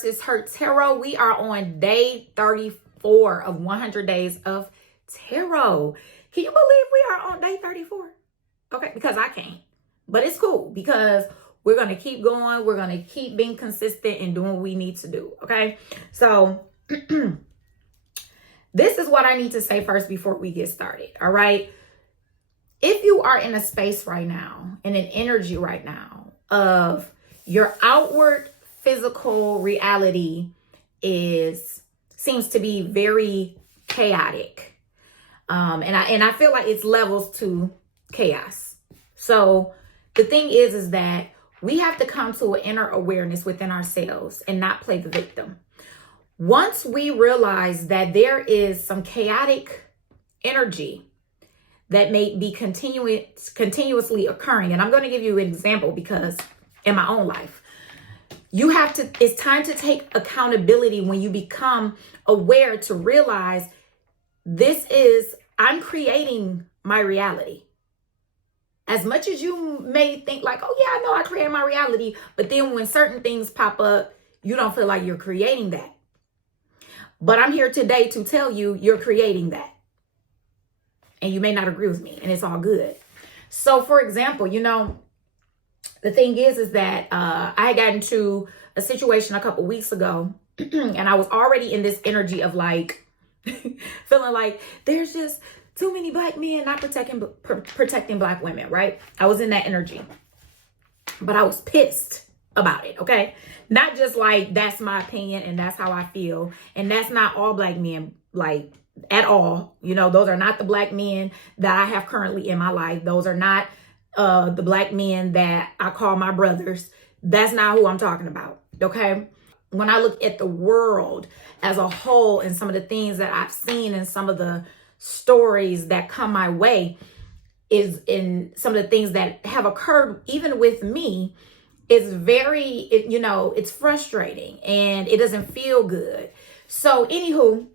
versus Hurt Tarot. We are on day 34 of 100 days of tarot. Can you believe we are on day 34? Okay, because I can't. But it's cool because we're going to keep going. We're going to keep being consistent and doing what we need to do. Okay, so this is what I need to say first before we get started. All right. If you are in a space right now, in an energy right now of your outward physical reality seems to be very chaotic. And I feel like it's levels to chaos. So the thing is that we have to come to an inner awareness within ourselves and not play the victim. Once we realize that there is some chaotic energy that may be continuously occurring, and I'm going to give you an example because in my own life, it's time to take accountability when you become aware to realize I'm creating my reality. As much as you may think like, oh yeah, I know I created my reality, but then when certain things pop up, you don't feel like you're creating that. But I'm here today to tell you you're creating that. And you may not agree with me, and it's all good. So for example, the thing is that I got into a situation a couple weeks ago, and I was already in this energy of like, feeling like there's just too many black men not protecting black women, right? I was in that energy, but I was pissed about it, okay? Not just like, that's my opinion and that's how I feel. And that's not all black men, like, at all. Those are not the black men that I have currently in my life. Those are not the black men that I call my brothers. That's not who I'm talking about, okay? When I look at the world as a whole and some of the things that I've seen and some of the stories that come my way is in some of the things that have occurred even with me, is it's frustrating and it doesn't feel good. So anywho,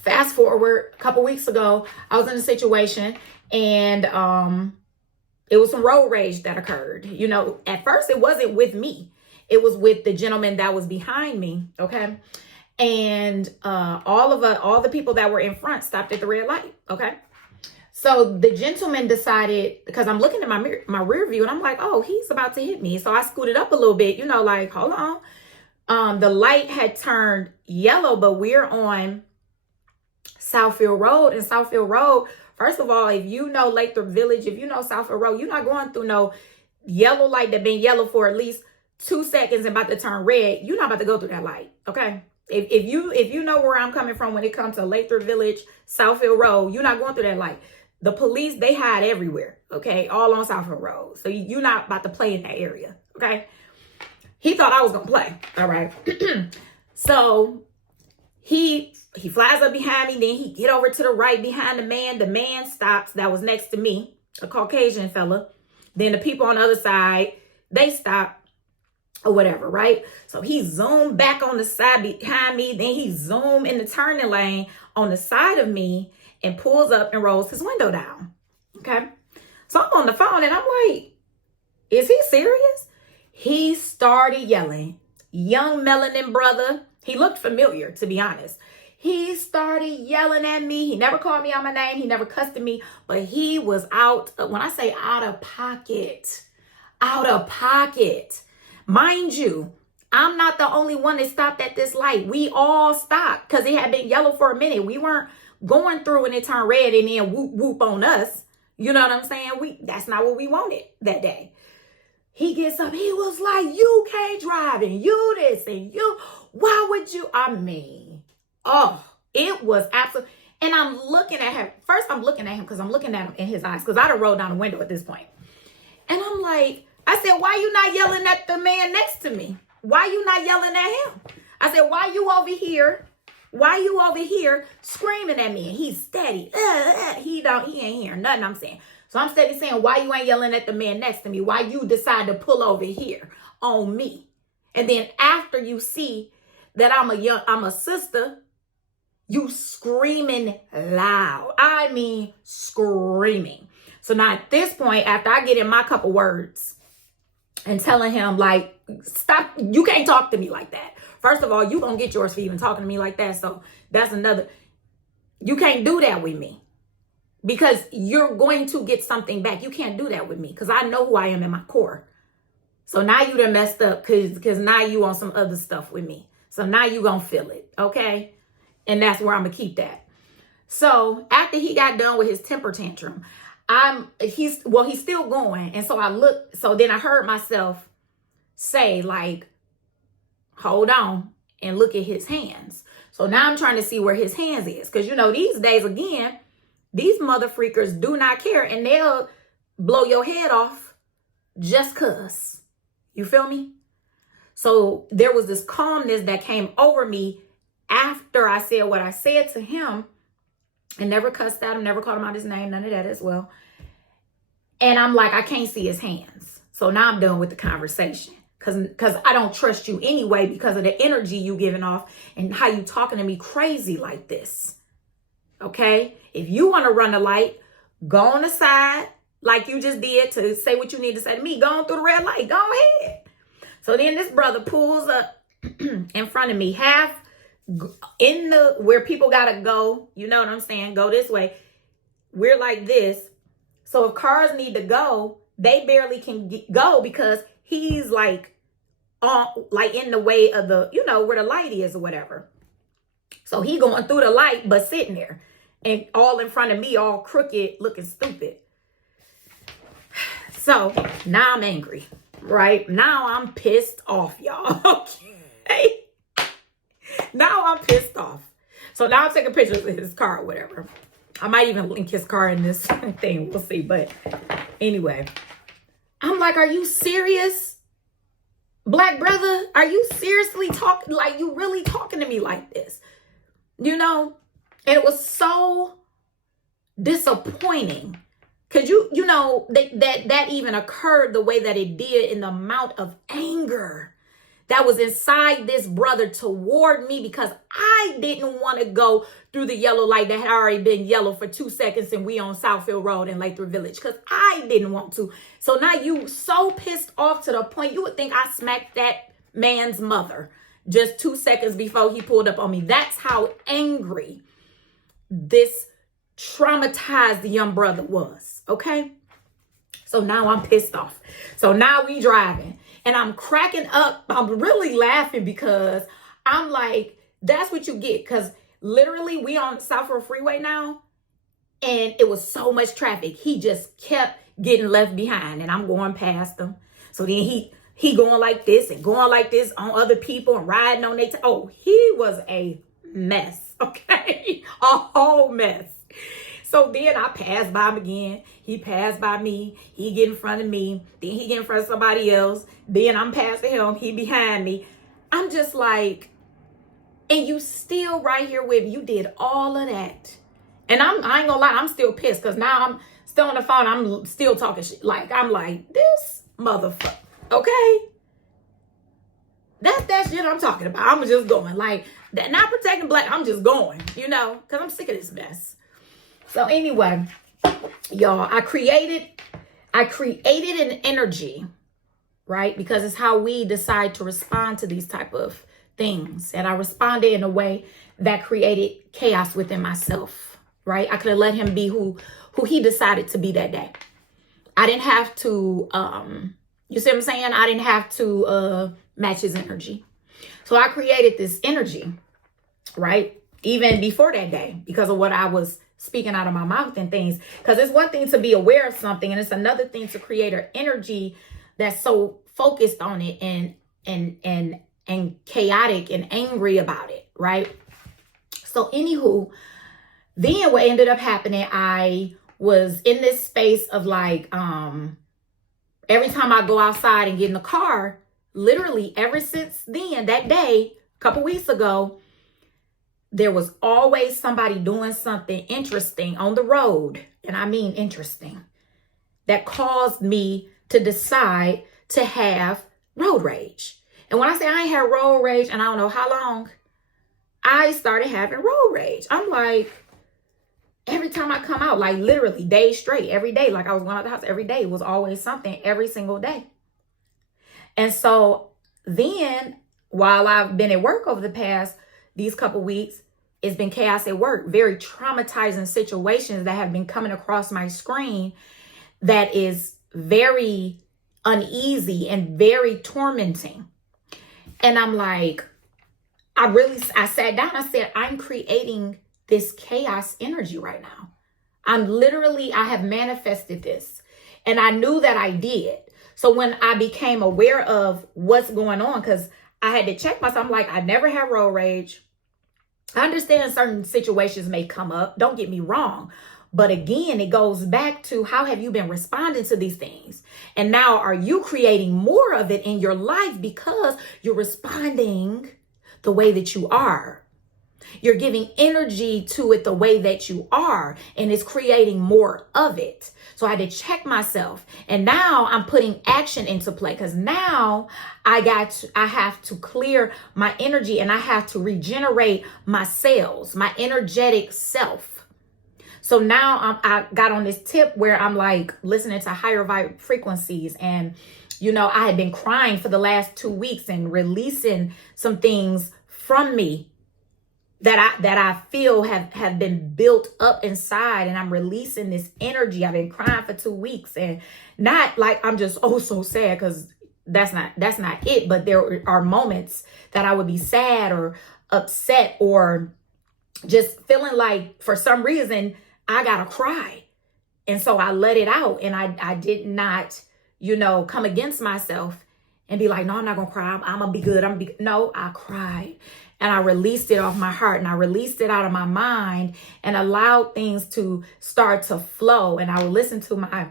fast forward a couple weeks ago, I was in a situation and it was some road rage that occurred. At first it wasn't with me. It was with the gentleman that was behind me, okay? And all the people that were in front stopped at the red light, okay? So the gentleman decided, because I'm looking at my rear view and I'm like, oh, he's about to hit me. So I scooted up a little bit, like, hold on. The light had turned yellow, but we're on Southfield Road. And Southfield Road, first of all, if you know Lathrop Village, if you know Southfield Road, you're not going through no yellow light that been yellow for at least 2 seconds and about to turn red. You're not about to go through that light, okay? If you know where I'm coming from when it comes to Lathrop Village, Southfield Road, you're not going through that light. The police, they hide everywhere, okay? All on Southfield Road. So you're not about to play in that area, okay? He thought I was going to play, all right? So he flies up behind me. Then he get over to the right behind the man. The man stops. That was next to me, a Caucasian fella. Then the people on the other side, they stop or whatever, right? So he zoomed back on the side behind me. Then he zoomed in the turning lane on the side of me and pulls up and rolls his window down, okay? So I'm on the phone and I'm like, is he serious? He started yelling. Young melanin brother. He looked familiar, to be honest. He started yelling at me. He never called me out my name. He never cussed at me, but he was out. When I say out of pocket, mind you, I'm not the only one that stopped at this light. We all stopped because it had been yellow for a minute. We weren't going through and it turned red and then whoop whoop on us. You know what I'm saying? That's not what we wanted that day. He gets up. He was like, you can't drive and you this and you. Why would you? It was absolute. And I'm looking at him. First, I'm looking at him because I'm looking at him in his eyes because I done rolled down the window at this point. And I'm like, I said, why you not yelling at the man next to me? Why you not yelling at him? I said, why you over here? Why you over here screaming at me? And he's steady. He ain't hearing nothing I'm saying. So I'm steady saying, why you ain't yelling at the man next to me? Why you decide to pull over here on me? And then after you see that I'm a sister, you screaming loud. I mean, screaming. So now at this point, after I get in my couple words and telling him like, stop, you can't talk to me like that. First of all, you gonna get yours for even talking to me like that. So that's another. You can't do that with me because you're going to get something back. You can't do that with me because I know who I am in my core. So now you done messed up because now you on some other stuff with me. So now you gonna feel it, okay? And that's where I'm gonna keep that. So after he got done with his temper tantrum, he's still going. And so then I heard myself say, like, hold on and look at his hands. So now I'm trying to see where his hands is. Because, these days, again, these mother freakers do not care. And they'll blow your head off just because. You feel me? So there was this calmness that came over me after I said what I said to him. And never cussed at him, never called him out his name, none of that as well. And I'm like, I can't see his hands. So now I'm done with the conversation. Because I don't trust you anyway because of the energy you giving off and how you talking to me crazy like this. Okay? If you want to run the light, go on the side like you just did to say what you need to say to me. Go on through the red light. Go ahead. So then this brother pulls up in front of me, half in where people got to go. You know what I'm saying? Go this way. We're like this. So if cars need to go, they barely can go because he's like in the way of the, where the light is or whatever. So he going through the light, but sitting there and all in front of me, all crooked, looking stupid. So now I'm angry, right? Now I'm pissed off, y'all. Okay. Now I'm pissed off. So now I'm taking pictures of his car or whatever. I might even link his car in this thing. We'll see. But anyway, I'm like, are you serious? Black brother, are you seriously talking? Like, you really talking to me like this? And it was so disappointing. Because, that even occurred the way that it did in the amount of anger that was inside this brother toward me because I didn't want to go through the yellow light that had already been yellow for 2 seconds and we on Southfield Road in Lathrop Village because I didn't want to. So now you so pissed off to the point you would think I smacked that man's mother just 2 seconds before he pulled up on me. That's how angry this traumatized young brother was, okay? So now I'm pissed off. So now we driving. And I'm cracking up. I'm really laughing because I'm like, that's what you get. Because literally we on South Road Freeway now. And it was so much traffic. He just kept getting left behind. And I'm going past him. So then he going like this and going like this on other people and riding on their oh, he was a mess. Okay. A whole mess. So then I passed by him again. He passed by me. He get in front of me. Then he get in front of somebody else. Then I'm passing him. He behind me. I'm just like, and you still right here with me. You did all of that. And I ain't gonna lie, I'm still pissed because now I'm still on the phone. I'm still talking shit. Like, I'm like, this motherfucker. Okay? That's that shit I'm talking about. I'm just going. Like, that, not protecting black. I'm just going, because I'm sick of this mess. So anyway, y'all, I created an energy, right? Because it's how we decide to respond to these type of things. And I responded in a way that created chaos within myself, right? I could have let him be who he decided to be that day. I didn't have to, you see what I'm saying? I didn't have to match his energy. So I created this energy, right? Even before that day, because of what I was speaking out of my mouth and things. Because it's one thing to be aware of something, and it's another thing to create an energy that's so focused on it and chaotic and angry about it, right? So anywho, then what ended up happening, I was in this space of like, every time I go outside and get in the car, literally ever since then, that day, a couple weeks ago, there was always somebody doing something interesting on the road. And I mean interesting. That caused me to decide to have road rage. And when I say I ain't had road rage and I don't know how long, I started having road rage. I'm like, every time I come out, like literally days straight, every day, like I was going out the house every day, it was always something every single day. And so then while I've been at work over the past these couple weeks, it's been chaos at work, very traumatizing situations that have been coming across my screen that is very uneasy and very tormenting. And I'm like, I sat down, I said, I'm creating this chaos energy right now. I have manifested this, and I knew that I did. So when I became aware of what's going on, because I had to check myself, I'm like, I never had road rage. I understand certain situations may come up. Don't get me wrong. But again, it goes back to how have you been responding to these things? And now are you creating more of it in your life because you're responding the way that you are? You're giving energy to it the way that you are, and it's creating more of it. So I had to check myself, and now I'm putting action into play, because now I have to clear my energy, and I have to regenerate my cells, my energetic self. So now I got on this tip where I'm like listening to higher vibe frequencies, and I had been crying for the last 2 weeks and releasing some things from me that I feel have been built up inside, and I'm releasing this energy. I've been crying for 2 weeks, and not like I'm just so sad, because that's not it. But there are moments that I would be sad or upset or just feeling like for some reason I gotta cry. And so I let it out, and I did not, come against myself and be like, no, I'm not gonna cry. I'm gonna be good. No, I cried. And I released it off my heart, and I released it out of my mind, and allowed things to start to flow. And I would listen to my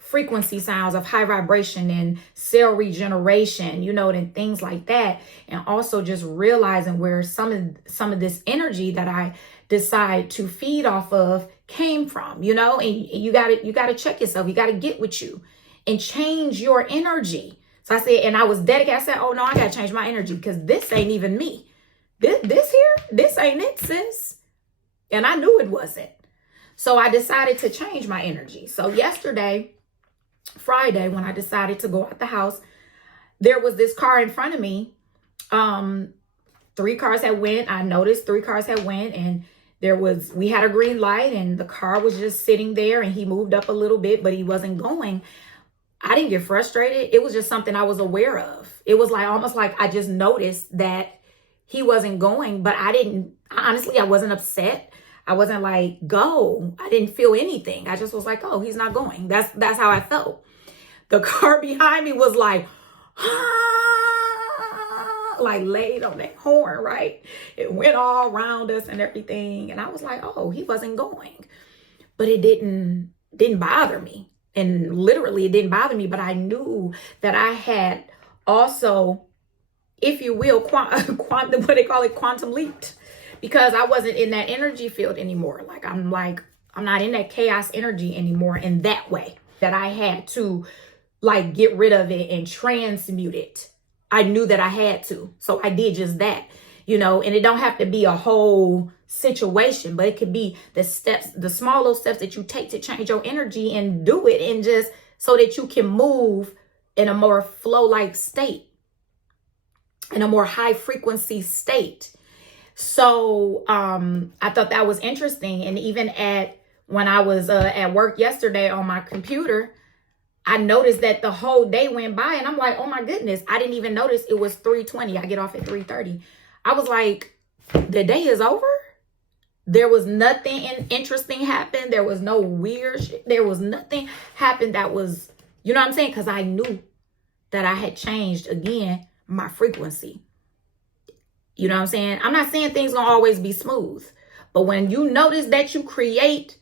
frequency sounds of high vibration and cell regeneration, and things like that. And also just realizing where some of this energy that I decide to feed off of came from, and you gotta check yourself. You gotta get with you and change your energy. So I said, and I was dedicated. I said, oh no, I gotta change my energy, because this ain't even me. This ain't it, sis. And I knew it wasn't. So I decided to change my energy. So yesterday, Friday, when I decided to go out the house, there was this car in front of me. 3 cars had went. I noticed 3 cars had went, and we had a green light, and the car was just sitting there, and he moved up a little bit, but he wasn't going. I didn't get frustrated. It was just something I was aware of. It was like almost like I just noticed that he wasn't going, but honestly, I wasn't upset. I wasn't like, go. I didn't feel anything. I just was like, oh, he's not going. That's how I felt. The car behind me was like, like laid on that horn, right? It went all around us and everything. And I was like, oh, he wasn't going. But it didn't bother me. And literally it didn't bother me, but I knew that I had also, if you will, what they call it, quantum leaped, because I wasn't in that energy field anymore. I'm not in that chaos energy anymore in that way, that I had to get rid of it and transmute it. I knew that I had to. So I did just that, and it don't have to be a whole situation, but it could be the steps, the small little steps that you take to change your energy, and do it, and just so that you can move in a more flow-like state, in a more high frequency state. So I thought that was interesting. And even when I was at work yesterday on my computer, I noticed that the whole day went by, and I'm like, oh my goodness, I didn't even notice it was 3:20. I get off at 3:30. I was like, the day is over? There was nothing interesting happen. There was no weird shit. There was nothing happened that was, what I'm saying? Because I knew that I had changed, again, my frequency. You know what I'm saying? I'm not saying things gonna always be smooth. But when you notice that you create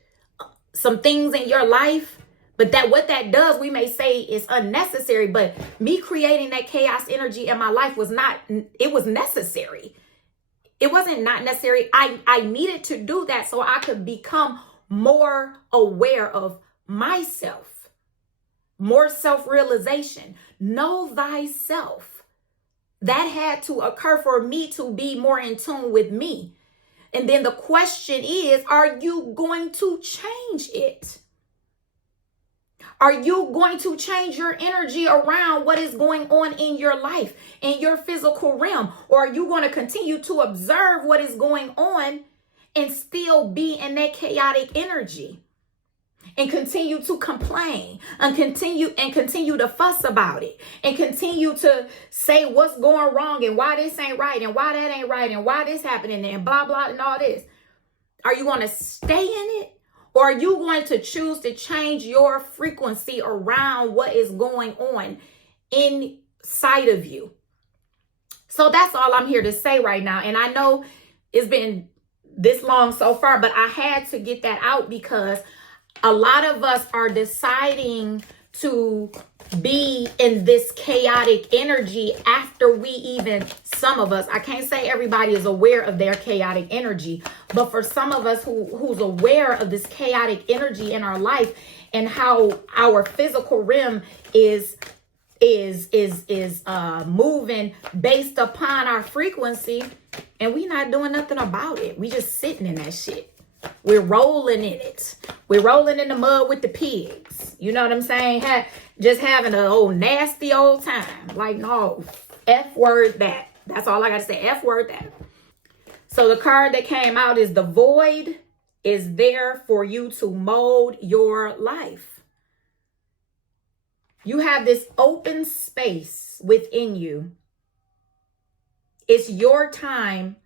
some things in your life, but what that does, we may say is unnecessary. But me creating that chaos energy in my life was necessary. It wasn't not necessary. I needed to do that so I could become more aware of myself, more self-realization. Know thyself. That had to occur for me to be more in tune with me. And then the question is, are you going to change it? Are you going to change your energy around what is going on in your life, in your physical realm? Or are you going to continue to observe what is going on and still be in that chaotic energy and continue to complain and continue to fuss about it and continue to say what's going wrong and why this ain't right and why that ain't right and why this happening and blah, blah, and all this? Are you going to stay in it? Or are you going to choose to change your frequency around what is going on inside of you? So that's all I'm here to say right now. And I know it's been this long so far, but I had to get that out because a lot of us are deciding to be in this chaotic energy after we even, some of us, I can't say everybody is aware of their chaotic energy, but for some of us who's aware of this chaotic energy in our life and how our physical realm is moving based upon our frequency, and we not doing nothing about it. We just sitting in that shit. We're rolling in it. We're rolling in the mud with the pigs. You know what I'm saying? Just having an old nasty old time. Like, no, F word that. That's all I got to say. F word that. So the card that came out is the void is there for you to mold your life. You have this open space within you. It's your time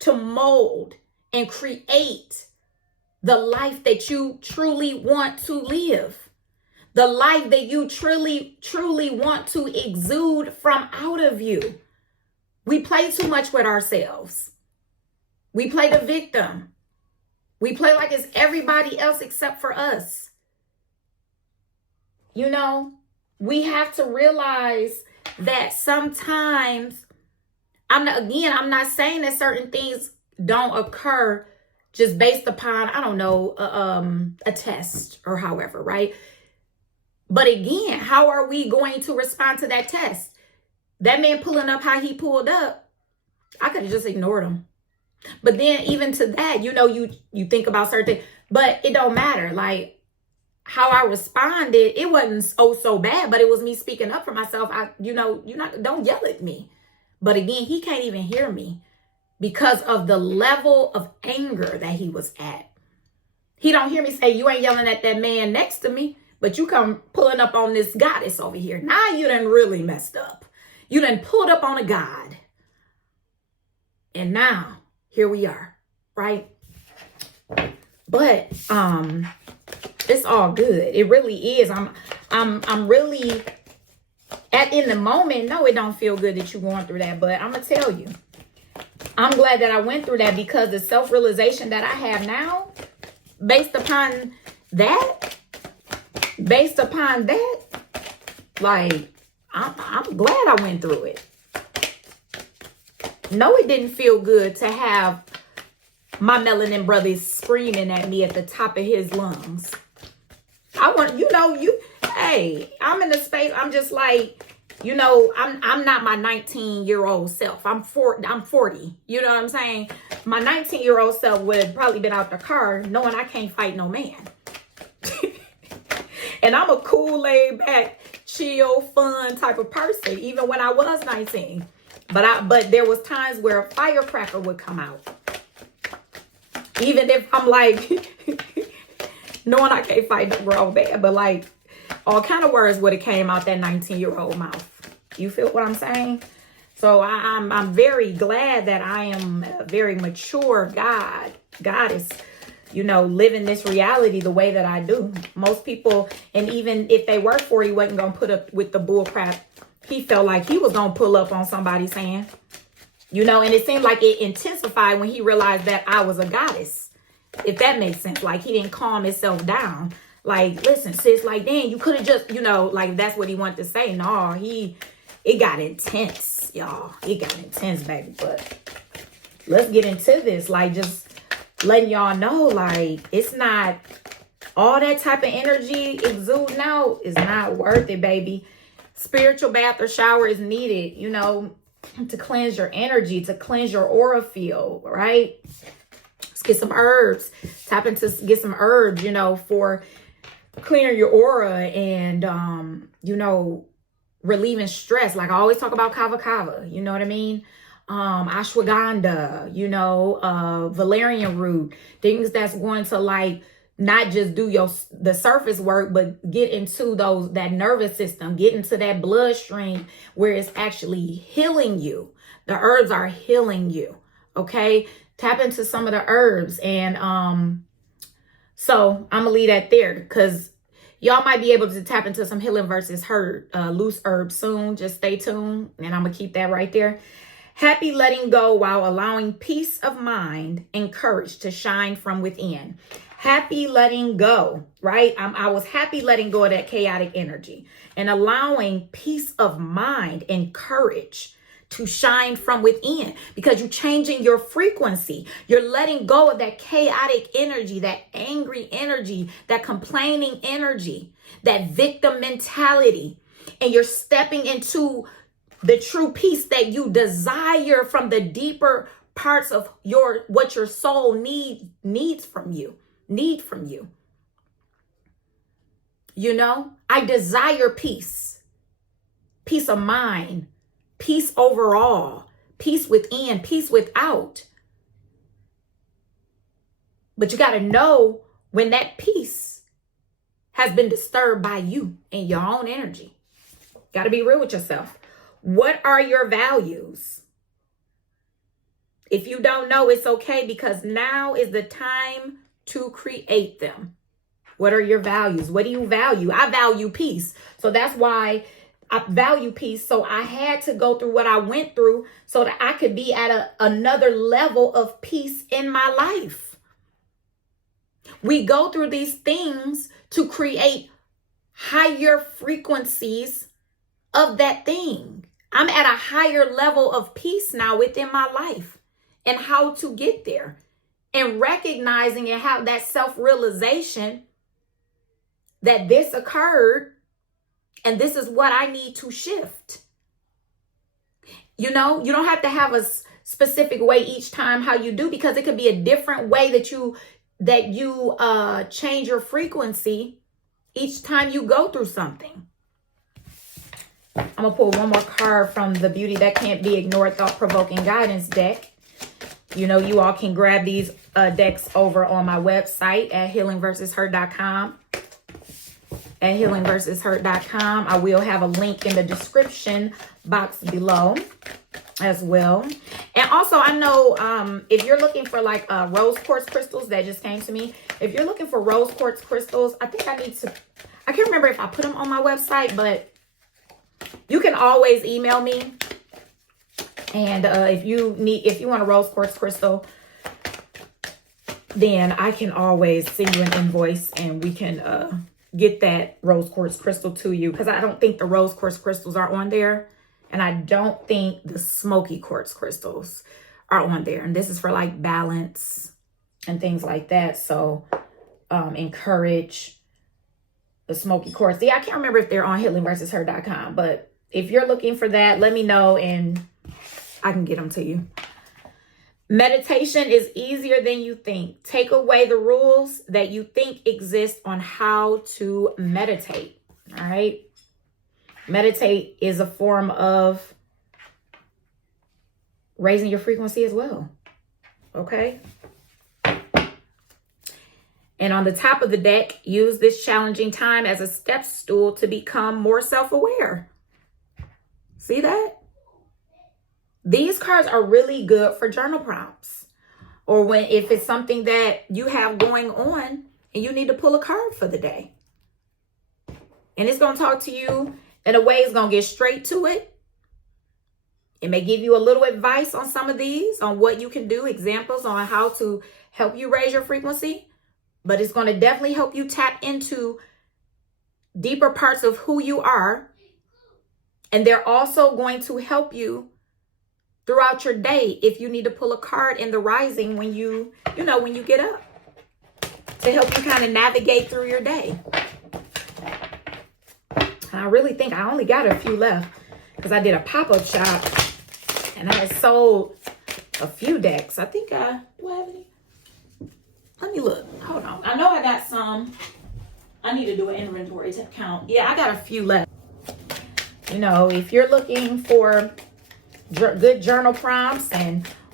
to mold and create the life that you truly want to live. The life that you truly want to exude from out of you. We play too much with ourselves. We play the victim. We play like it's everybody else except for us. You know, we have to realize that sometimes, I'm not saying that certain things don't occur just based upon, I don't know, a test or however, right? But again, how are we going to respond to that test? That man pulling up how he pulled up, I could have just ignored him. But then even to that, you know, you think about certain things, but it don't matter. Like how I responded, it wasn't so bad, but it was me speaking up for myself. Don't yell at me. But again, he can't even hear me because of the level of anger that he was at. He don't hear me say, you ain't yelling at that man next to me, but you come pulling up on this goddess over here. Now you done really messed up. You done pulled up on a god. And now here we are, right? But it's all good. It really is. I'm really in the moment. No, it don't feel good that you're going through that, but I'm gonna tell you, I'm glad that I went through that because the self-realization that I have now, based upon that, like, I'm glad I went through it. No, it didn't feel good to have my melanin brother screaming at me at the top of his lungs. Hey, I'm in the space, I'm just like, you know, I'm not my 19-year-old self. I'm 40. You know what I'm saying? My 19-year-old self would have probably been out the car knowing I can't fight no man. And I'm a cool, laid back, chill, fun type of person, even when I was 19. But there was times where a firecracker would come out. Even if I'm like, knowing I can't fight no grown man, but like, all kind of words would have came out that 19-year-old mouth. You feel what I'm saying? So I'm very glad that I am a very mature God. God is, you know, living this reality the way that I do. Most people, and even if they were 40, wasn't going to put up with the bull crap. He felt like he was going to pull up on somebody's hand. You know, and it seemed like it intensified when he realized that I was a goddess. If that makes sense. Like he didn't calm himself down. Like, listen, sis, like, dang, you could have just, you know, like that's what he wanted to say. No, it got intense, y'all. It got intense, baby. But let's get into this. Like, just letting y'all know, like, it's not all that type of energy exuding out is not worth it, baby. Spiritual bath or shower is needed, you know, to cleanse your energy, to cleanse your aura field, right? Let's get some herbs. Tap into, get some herbs, you know, for clearing your aura and, you know, relieving stress. Like I always talk about kava kava, you know what I mean? Ashwagandha, you know, valerian root, things that's going to like not just do the surface work, but get into that nervous system, get into that bloodstream where it's actually healing you. The herbs are healing you. Okay. Tap into some of the herbs. And so I'm gonna leave that there because y'all might be able to tap into some healing versus hurt loose herbs soon. Just stay tuned, and I'm gonna keep that right there. Happy letting go while allowing peace of mind and courage to shine from within. Happy letting go, right? I was happy letting go of that chaotic energy and allowing peace of mind and courage to shine from within, because you're changing your frequency. You're letting go of that chaotic energy, that angry energy, that complaining energy, that victim mentality, and you're stepping into the true peace that you desire from the deeper parts of what your soul needs from you. You know, I desire peace of mind, peace overall, peace within, peace without. But you got to know when that peace has been disturbed by you and your own energy. Got to be real with yourself. What are your values? If you don't know, it's okay, because now is the time to create them. What are your values? What do you value? I value peace. So that's why I value peace. So I had to go through what I went through so that I could be at another level of peace in my life. We go through these things to create higher frequencies of that thing. I'm at a higher level of peace now within my life, and how to get there, and recognizing and have that self-realization that this occurred and this is what I need to shift. You know, you don't have to have a specific way each time how you do, because it could be a different way that you change your frequency each time you go through something. I'm going to pull one more card from the Beauty That Can't Be Ignored Thought-Provoking Guidance deck. You know, you all can grab these decks over on my website at healingversushurt.com. At healingversushurt.com. I will have a link in the description box below as well. And also, I know if you're looking for like rose quartz crystals, that just came to me. If you're looking for rose quartz crystals, I can't remember if I put them on my website, but you can always email me. And if you want a rose quartz crystal, then I can always send you an invoice and we can get that rose quartz crystal to you, because I don't think the rose quartz crystals are on there, and I don't think the smoky quartz crystals are on there. And this is for like balance and things like that. So encourage the smoky quartz. Yeah, I can't remember if they're on healingversushurt.com, but if you're looking for that, let me know and I can get them to you. Meditation is easier than you think. Take away the rules that you think exist on how to meditate. All right. Meditate is a form of raising your frequency as well. Okay. And on the top of the deck, use this challenging time as a step stool to become more self-aware. See that? These cards are really good for journal prompts, or if it's something that you have going on and you need to pull a card for the day. And it's going to talk to you in a way, it's going to get straight to it. It may give you a little advice on some of these, on what you can do, examples on how to help you raise your frequency. But it's going to definitely help you tap into deeper parts of who you are. And they're also going to help you throughout your day if you need to pull a card in the rising when you get up, to help you kind of navigate through your day. I really think I only got a few left because I did a pop-up shop and I had sold a few decks. I think do I have any? Let me look. Hold on. I know I got some. I need to do an inventory to count. Yeah, I got a few left. You know, if you're looking for good journal prompts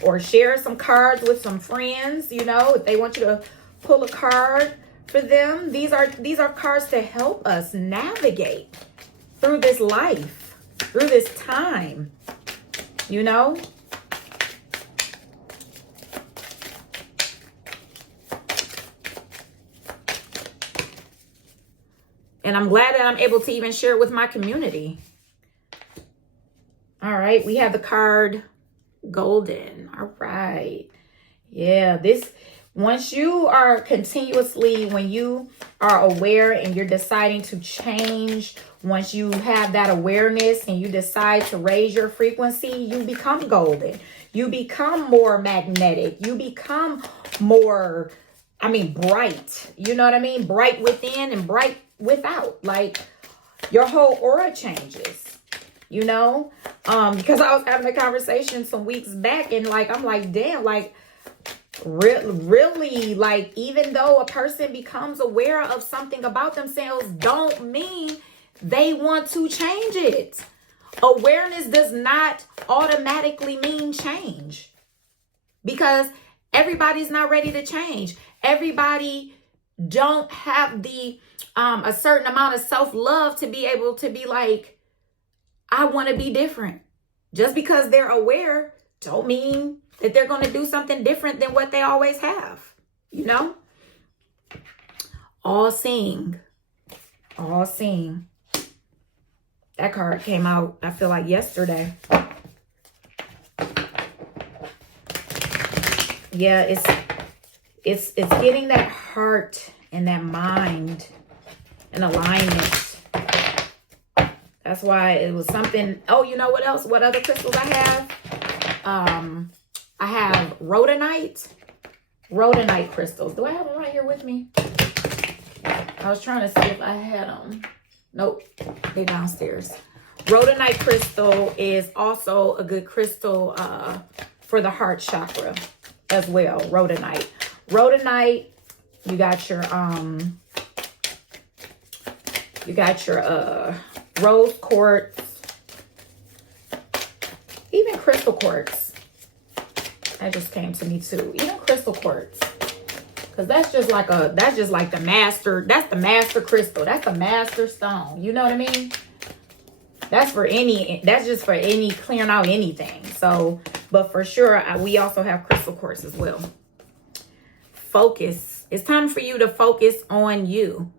or share some cards with some friends, you know, if they want you to pull a card for them, these are cards to help us navigate through this life, through this time, you know. And I'm glad that I'm able to even share it with my community. All right, we have the card Golden. All right. Yeah, once you are continuously, when you are aware and you're deciding to change, once you have that awareness and you decide to raise your frequency, you become golden. You become more magnetic. You become more, bright. You know what I mean? Bright within and bright without. Like, your whole aura changes, you know? Because I was having a conversation some weeks back, and I'm like, damn, like, really, like, even though a person becomes aware of something about themselves, don't mean they want to change it. Awareness does not automatically mean change, because everybody's not ready to change. Everybody don't have the a certain amount of self-love to be able to be like, I want to be different. Just because they're aware don't mean that they're going to do something different than what they always have, you know? All seeing. All seeing. That card came out, I feel like, yesterday. Yeah, it's getting that heart and that mind in alignment. That's why it was something. Oh, you know what else? What other crystals I have? I have rhodonite crystals. Do I have them right here with me? I was trying to see if I had them. Nope, they're downstairs. Rhodonite crystal is also a good crystal for the heart chakra as well. Rhodonite. Rhodonite, you got your rose quartz, even crystal quartz. That just came to me too. Even crystal quartz, because that's just like the master. That's the master crystal. That's the master stone. You know what I mean? That's just for any clearing out anything. So, but for sure, we also have crystal quartz as well. Focus. It's time for you to focus on you.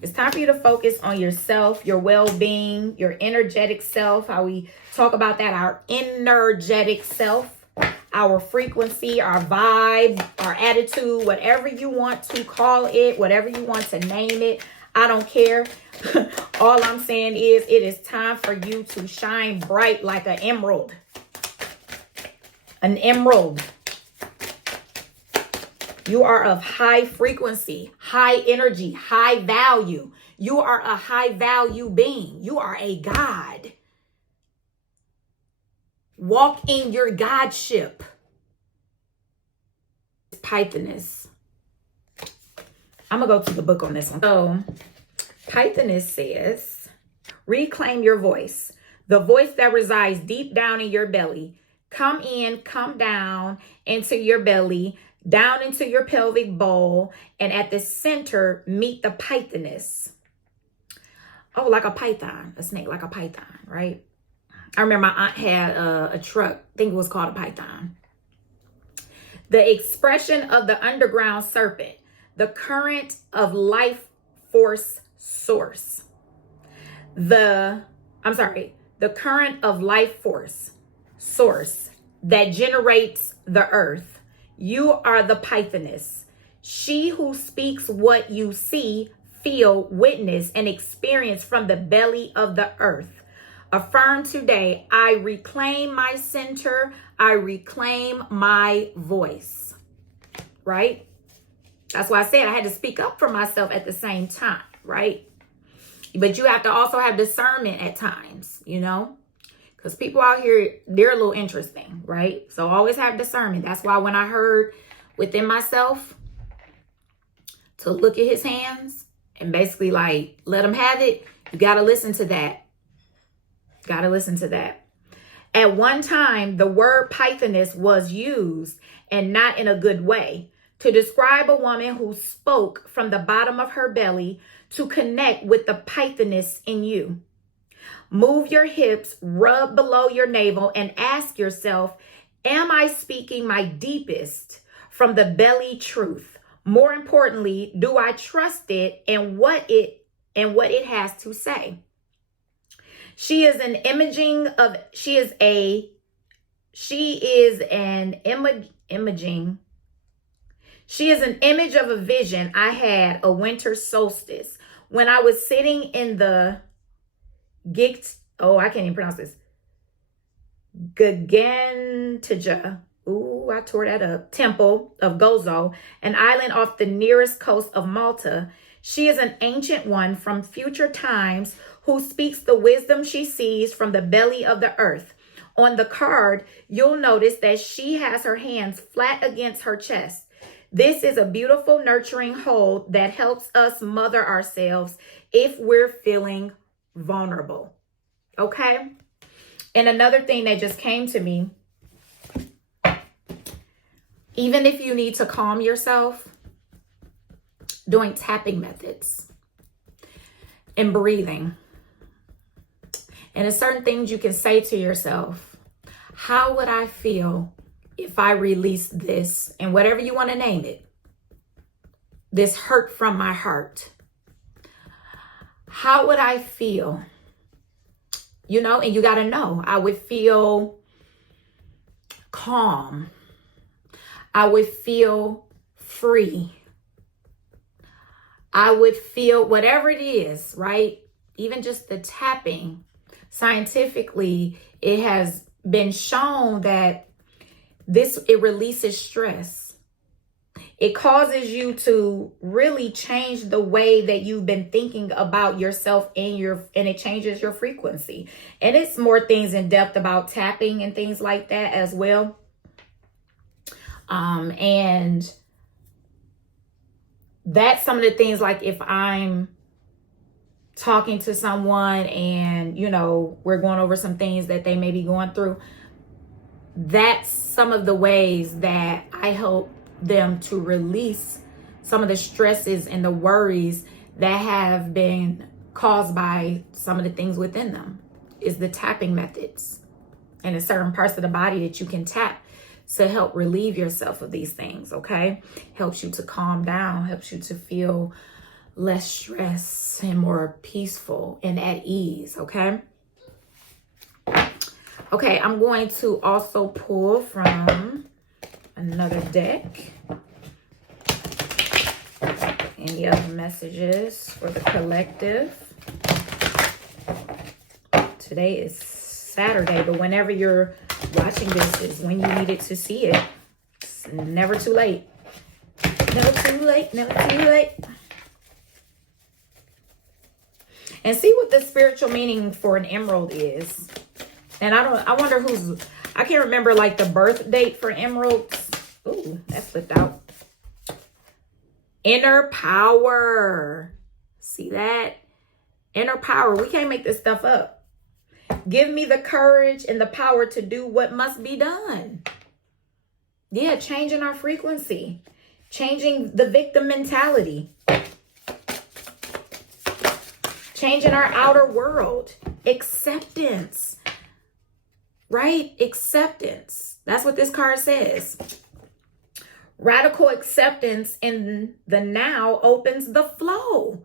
It's time for you to focus on yourself, your well-being, your energetic self. How we talk about that, our energetic self, our frequency, our vibe, our attitude, whatever you want to call it, whatever you want to name it. I don't care. All I'm saying is it is time for you to shine bright like an emerald. An emerald. You are of high frequency, high energy, high value. You are a high value being. You are a God. Walk in your Godship. Pythoness. I'm going to go to the book on this one. So, Pythoness says, reclaim your voice. The voice that resides deep down in your belly. Come in, come down into your belly, down into your pelvic bowl, and at the center, meet the Pythoness. Oh, like a python, a snake, like a python, right? I remember my aunt had a truck, I think it was called a python. The expression of the underground serpent, the current of life force source. The current of life force source that generates the earth. You are the Pythoness. She who speaks what you see, feel, witness, and experience from the belly of the earth. Affirm today, I reclaim my center. I reclaim my voice. Right? That's why I said I had to speak up for myself at the same time, right? But you have to also have discernment at times, you know? Because people out here, they're a little interesting, right? So always have discernment. That's why when I heard within myself to look at his hands and basically like let them have it, you got to listen to that. Got to listen to that. At one time, the word pythoness was used, and not in a good way, to describe a woman who spoke from the bottom of her belly to connect with the pythoness in you. Move your hips, rub below your navel, and ask yourself, am I speaking my deepest from the belly truth? More importantly, do I trust it and what it has to say? She is an imaging of a vision I had a winter solstice when I was sitting in the I can't even pronounce this. Gigantaja. Ooh, I tore that up. Temple of Gozo, an island off the nearest coast of Malta. She is an ancient one from future times who speaks the wisdom she sees from the belly of the earth. On the card, you'll notice that she has her hands flat against her chest. This is a beautiful, nurturing hold that helps us mother ourselves if we're feeling vulnerable. Okay? And another thing that just came to me, even if you need to calm yourself, doing tapping methods and breathing. And there's certain things you can say to yourself. How would I feel if I released this, and whatever you want to name it, this hurt from my heart? How would I feel? You know, and you got to know, I would feel calm. I would feel free. I would feel whatever it is, right? Even just the tapping. Scientifically, it has been shown that it releases stress. It causes you to really change the way that you've been thinking about yourself and it changes your frequency. And it's more things in depth about tapping and things like that as well. And that's some of the things, like if I'm talking to someone and, you know, we're going over some things that they may be going through, that's some of the ways that I help them to release some of the stresses and the worries that have been caused by some of the things within them, is the tapping methods. And in certain parts of the body that you can tap to help relieve yourself of these things, okay? Helps you to calm down, helps you to feel less stress and more peaceful and at ease, okay? Okay, I'm going to also pull from another deck. Any other messages for the collective? Today is Saturday, but whenever you're watching this is when you needed to see it. It's never too late. Never too late, never too late. And see what the spiritual meaning for an emerald is. And I wonder I can't remember like the birth date for emeralds. Ooh, that flipped out. Inner power. See that? Inner power. We can't make this stuff up. Give me the courage and the power to do what must be done. Yeah, changing our frequency. Changing the victim mentality. Changing our outer world. Acceptance. Right? Acceptance. That's what this card says. Radical acceptance in the now opens the flow.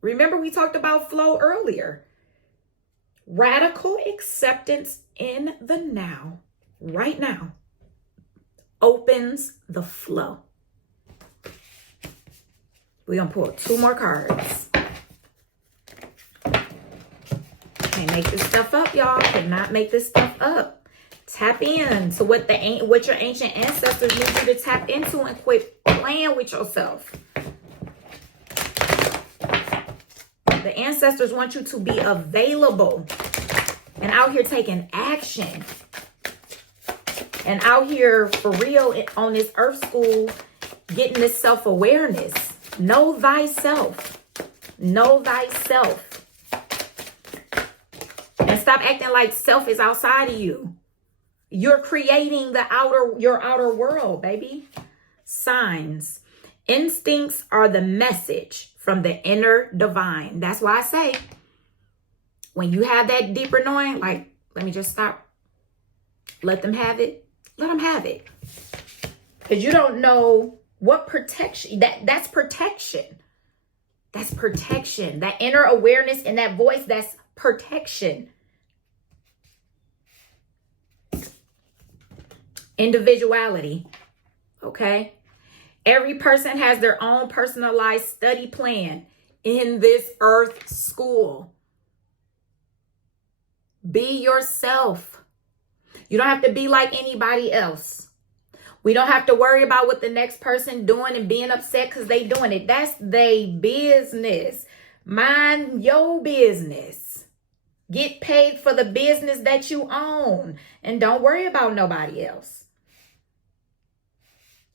Remember we talked about flow earlier. Radical acceptance in the now, right now, opens the flow. We're going to pull 2 more cards. Can't make this stuff up, y'all. Cannot make this stuff up. Tap in to what your ancient ancestors need you to tap into and quit playing with yourself. The ancestors want you to be available and out here taking action. And out here for real on this earth school, getting this self-awareness. Know thyself. Know thyself. And stop acting like self is outside of you. You're creating your outer world, baby. Signs. Instincts are the message from the inner divine. That's why I say, when you have that deeper knowing, like, let me just stop. Let them have it. Let them have it. Because you don't know what protection. That's protection. That's protection. That inner awareness and that voice, that's protection. Individuality. Okay? Every person has their own personalized study plan in this earth school. Be yourself. You don't have to be like anybody else. We don't have to worry about what the next person doing and being upset because they doing it. That's their business. Mind your business. Get paid for the business that you own. And don't worry about nobody else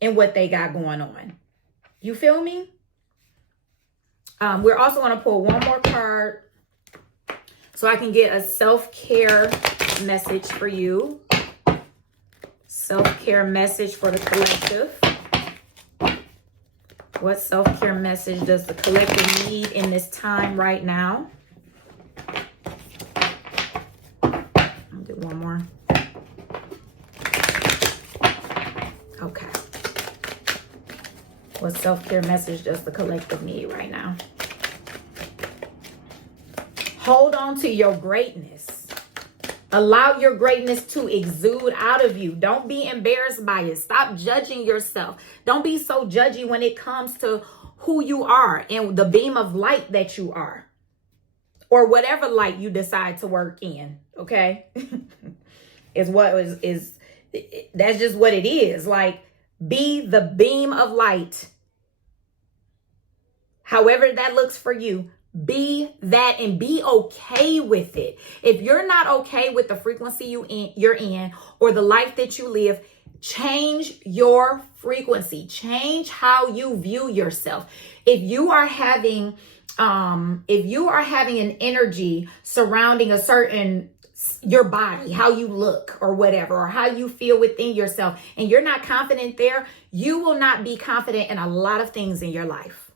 and what they got going on. You feel me? We're also going to pull one more card so I can get a self-care message for you. Self-care message for the collective. What self-care message does the collective need in this time right now? I'll do one more. Okay. What self-care message does the collective need right now? Hold on to your greatness. Allow your greatness to exude out of you. Don't be embarrassed by it. Stop judging yourself. Don't be so judgy when it comes to who you are and the beam of light that you are. Or whatever light you decide to work in. Okay? That's just what it is. Like, be the beam of light. However that looks for you. Be that and be okay with it. If you're not okay with the frequency you're in or the life that you live, change your frequency. Change how you view yourself. If you are having an energy surrounding your body, how you look or whatever, or how you feel within yourself, and you're not confident there, you will not be confident in a lot of things in your life.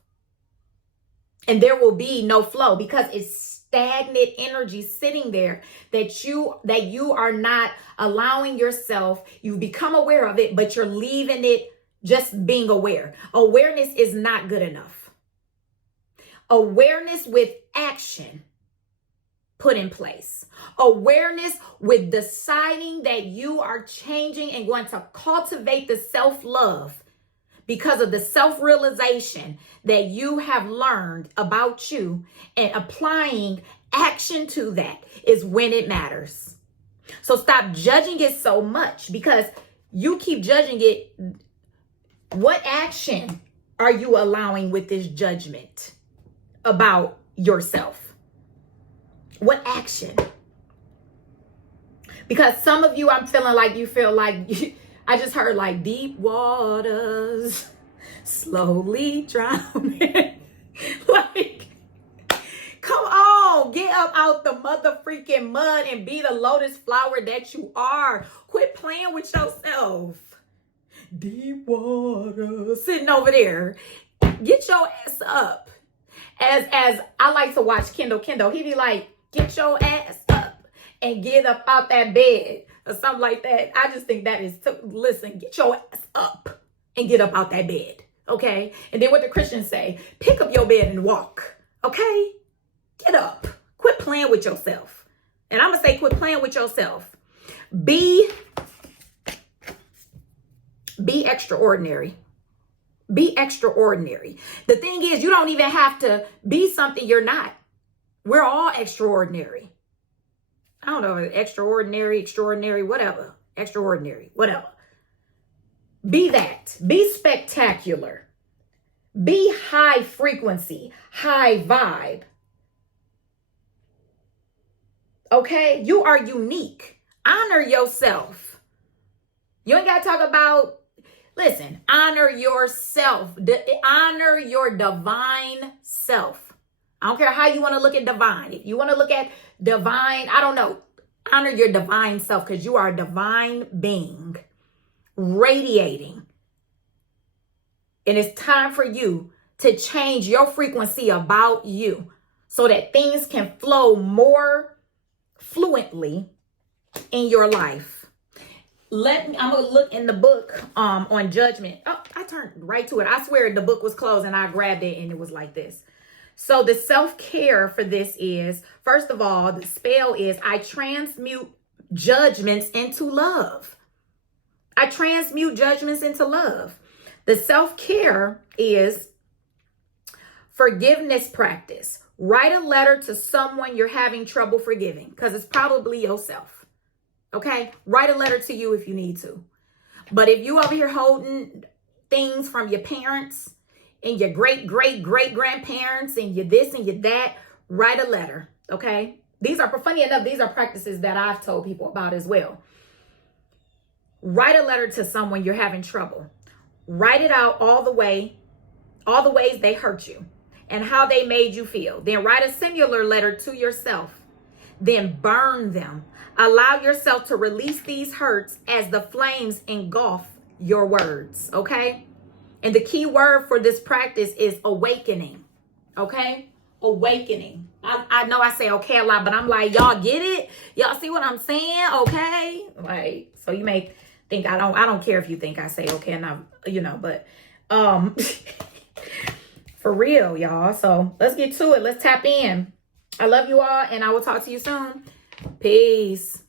And there will be no flow because it's stagnant energy sitting there that you are not allowing yourself. You become aware of it, but you're leaving it just being aware. Awareness is not good enough. Awareness with action put in place. Awareness with deciding that you are changing and going to cultivate the self-love. Because of the self-realization that you have learned about you and applying action to that is when it matters. So stop judging it so much because you keep judging it. What action are you allowing with this judgment about yourself? What action? Because some of you, I'm feeling like you feel like I just heard like deep waters slowly drowning. Like, come on, get up out the mother freaking mud and be the lotus flower that you are. Quit playing with yourself. Deep water, sitting over there. Get your ass up. As I like to watch Kendall, he be like, get your ass up and get up out that bed. Or something like that. I just think that is, listen, get your ass up and get up out that bed, okay? And then what the Christians say, pick up your bed and walk, okay? Get up. Quit playing with yourself. And I'm going to say quit playing with yourself. Be extraordinary. Be extraordinary. The thing is, you don't even have to be something you're not. We're all extraordinary. I don't know, extraordinary, whatever. Extraordinary, whatever. Be that. Be spectacular. Be high frequency, high vibe. Okay? You are unique. Honor yourself. You ain't got to talk about, listen, honor yourself. Honor your divine self. I don't care how you want to look at divine. If you want to look at divine, I don't know, honor your divine self, because you are a divine being radiating. And it's time for you to change your frequency about you so that things can flow more fluently in your life. I'm gonna look in the book on judgment. Oh, I turned right to it. I swear the book was closed and I grabbed it and it was like this. So the self-care for this is, first of all, the spell is I transmute judgments into love. I transmute judgments into love. The self-care is forgiveness practice. Write a letter to someone you're having trouble forgiving, because it's probably yourself. Okay? Write a letter to you if you need to. But if you over here holding things from your parents and your great-great-great-grandparents and your this and your that, write a letter. Okay? These are, funny enough, these are practices that I've told people about as well. Write a letter to someone you're having trouble. Write it out all the ways they hurt you and how they made you feel. Then write a similar letter to yourself. Then burn them. Allow yourself to release these hurts as the flames engulf your words, okay? And the key word for this practice is awakening, okay? Awakening. I know I say okay a lot, but I'm like, y'all get it? Y'all see what I'm saying? Okay? Like, so you may think I don't care if you think I say okay and but for real, y'all. So let's get to it. Let's tap in. I love you all, and I will talk to you soon. Peace.